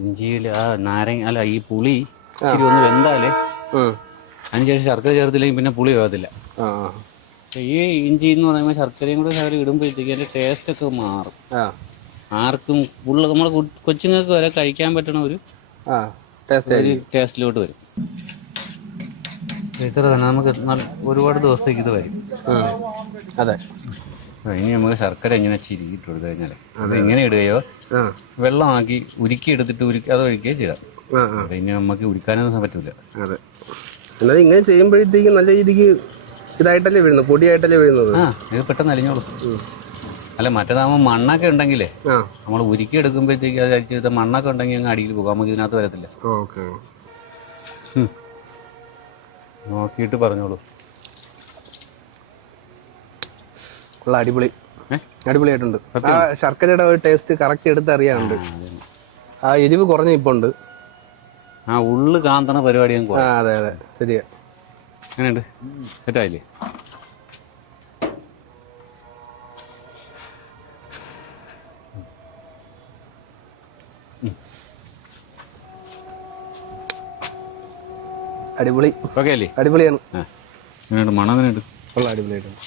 ഇഞ്ചിയിൽ ആ നാരങ്ങ അല്ല ഈ പുളി ഇച്ചിരി ഒന്ന് വെന്താലേ അതിനുശേഷം ശർക്കര ചേർത്തില്ലെങ്കിൽ പിന്നെ പുളി വേകത്തില്ല. ഈ ഇഞ്ചി എന്ന് പറയുമ്പോൾ ശർക്കരയും കൂടെ ശകലം ഇടുമ്പോഴത്തേക്ക് അതിൻ്റെ ടേസ്റ്റൊക്കെ മാറും. ആർക്കും നമ്മൾ കൊച്ചുങ്ങൾക്ക് വരെ കഴിക്കാൻ പറ്റണ ഒരു ടേസ്റ്റിലോട്ട് വരും. ഇത്ര തന്നെ നമുക്ക് ഒരുപാട് ദിവസത്തേക്ക് ഇത് വരും. അതെ. ഇനി നമുക്ക് ശർക്കര ഇങ്ങനെ ചിരിയിട്ട് കൊടുത്തു കഴിഞ്ഞാൽ അത് ഇങ്ങനെ ഇടുകയോ വെള്ളമാക്കി ഉരുക്കി എടുത്തിട്ട് അത് ഒഴിക്കുകയോ ചെയ്യാം. ഇനി നമുക്ക് ഉരുക്കാനൊന്നും പറ്റൂല. അതെ. എന്നാൽ ഇങ്ങനെ ചെയ്യുമ്പോഴത്തേക്കും നല്ല രീതിക്ക് ഇതായിട്ടല്ലേ വീഴുന്നത്, പൊടിയായിട്ടല്ലേ വീഴുന്നത്. ഇത് പെട്ടെന്ന് അലിഞ്ഞോളൂ. അല്ല മറ്റേതാകുമ്പോൾ മണ്ണൊക്കെ ഉണ്ടെങ്കിലേ നമ്മൾ ഉരുക്കി എടുക്കുമ്പോഴത്തേക്ക് അത് അരിച്ചെടുത്ത മണ്ണൊക്കെ ഉണ്ടെങ്കിൽ അങ്ങ് അടിയിൽ പോകും. നമുക്ക് ഇതിനകത്ത് വരത്തില്ല. നോക്കിയിട്ട് പറഞ്ഞോളൂ. അടിപൊളി, അടിപൊളിയായിട്ടുണ്ട്. ആ ശർക്കരയുടെ ഒരു ടേസ്റ്റ് കറക്റ്റ് എടുത്ത് അറിയാനുണ്ട്. ആ എരിവ് കുറഞ്ഞ ഇപ്പോൾ ഉണ്ട്. ആ ഉള്ളു കാന്തണ പരിപാടി. അതെ അതെ ശരിയാ. എങ്ങനെയുണ്ട്? സെറ്റായില്ലേ? അടിപൊളി. ഓക്കെ അല്ലേ? അടിപൊളിയാണ്. എങ്ങനെയുണ്ട്? മണം എങ്ങനെയുണ്ട്? അടിപൊളിയായിട്ടുണ്ട്.